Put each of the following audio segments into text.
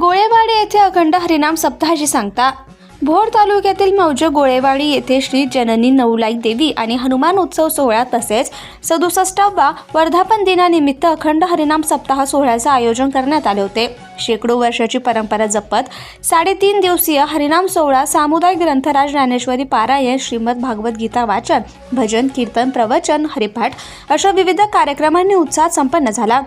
गोळेवाडी येथे अखंड हरिनाम सप्ताहाची सांगता. भोर तालुक्यातील मौजे गोळेवाडी येथे श्री जननी नवलाई देवी आणि हनुमान उत्सव सोहळा तसेच 67वा वर्धापन दिनानिमित्त अखंड हरिनाम सप्ताह सोहळ्याचे आयोजन करण्यात आले होते. शेकडो वर्षाची परंपरा जपत 3.5 दिवसीय हरिनाम सोहळा सामुदायिक ग्रंथराज ज्ञानेश्वरी पारायण, श्रीमद भागवत गीता वाचन, भजन, कीर्तन, प्रवचन, हरिपाठ अशा विविध कार्यक्रमांनी उत्साहात संपन्न झाला.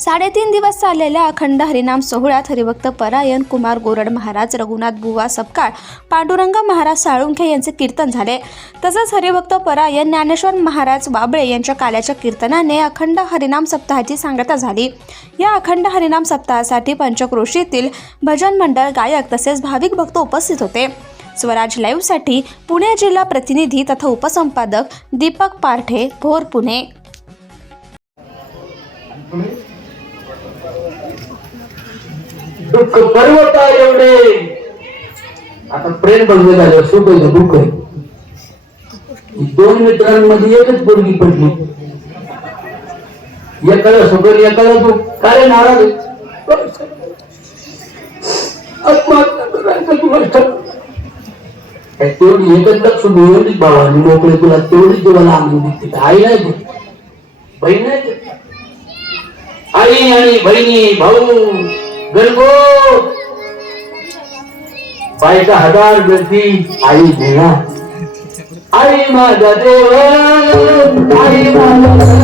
3.5 दिवस चाललेल्या अखंड हरिनाम सोहळ्यात हरिभक्त परायण कुमार गोरड महाराज, रघुनाथ बुवा सपकाळ, पांडुरंग महाराज साळुंखे यांचे कीर्तन झाले. तसंच हरिभक्त परायण ज्ञानेश्वर महाराज बाबळे यांच्या काल्याच्या कीर्तनाने अखंड हरिनाम सप्ताहाची सांगता झाली. या अखंड हरिनाम सप्ताहासाठी पंचक्रोशीतील भजन मंडळ, गायक तसेच भाविक भक्त उपस्थित होते. स्वराज लाईव्हसाठी पुणे जिल्हा प्रतिनिधी तथा उपसंपादक दीपक पारठे, भोर, पुणे. दुःख पर्वता एवढे आता प्रेम बघले झालं सुख दुःख आहे. दोन मित्रांमध्ये एकच पोरगी पडली, एकाला सुख एकाला दुःख. काय नाराज तेवढी एकच लक्ष एवढीच भावानी मोकळे तुला तेवढीच तुम्हाला आनंद दिसते. आई नाही देत, बहीण नाही देत. आई आणि बहिणी भाऊ गणगो बायका 1000 गर्दी आई देवा. आई माझा देव, आई माझा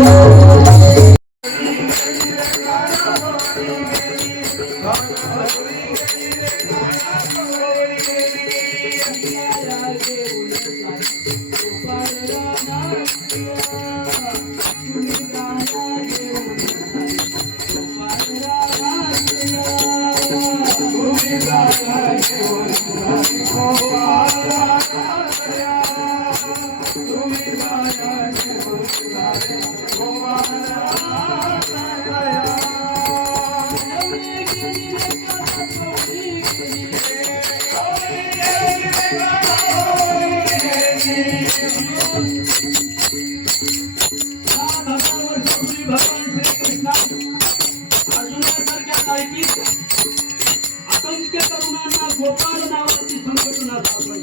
असंख्य तरुणांना गोपाळ नावाची संघटना स्थापन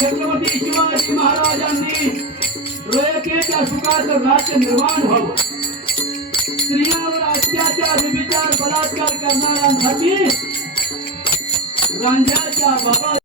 छत्रपती शिवाजी महाराजांनी रयतेच्या सुखाचं राज्य निर्माण व्हावं, स्त्रियांवर अत्याचार, व्यभिचार, बलात्कार करणाऱ्यांसाठी रांझ्याच्या बाबा